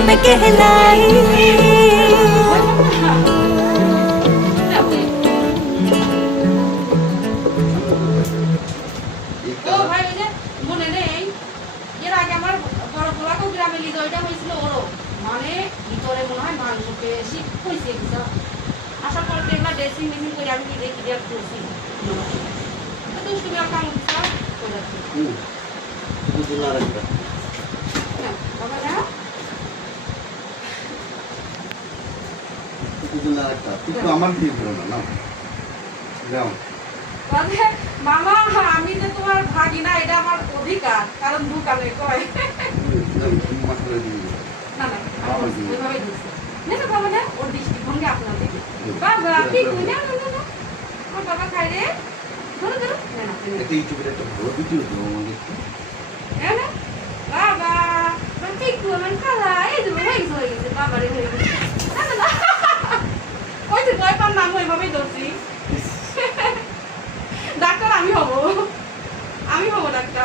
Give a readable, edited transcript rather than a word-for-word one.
में कहलाई। ও ভাই ওই যে মনে নেই এর আগে আমার বড় পোলাকে গ্রামে লিজ ওইটা হয়েছিল ওরও মানে ভিতরে মনে হয় মাংস বেশি হয়েছে কিছু আসার পর দেখলাম ড্রেসিং মেশিন করে আমি নিজে ক্লিয়ার করছি দুষ্টুমি আর কামড় দিচ্ছিলাম করে যাচ্ছি বুঝুন আর একটা বাবা না বুঝুন আর একটা তুই তো আমার দিয়ে ফেলো না যাও বলে মামা আমি যে তোমার ভাগি না এটা আমার অধিকার কারণ দোকানে কয় মাথায় দিয়ে না না ওইভাবেই দিচ্ছে না না বাবা না ওর দৃষ্টিভঙ্গি আপনার দিকে বাবা ঠিক না না না না আমার বাবা খাই রে ধরো ধরো না না একটা ইউটিউবের একটা ভালো ভিডিও দাও আমাকে না না বাবা ঠিক তো আমার খালা এই যে হয়ে গেছে বাবা রে হয়ে গেছে না না না ওই যে ভয় পান নাম ওইভাবেই ধরছি ডাক্তার আমি হব ডাক্তার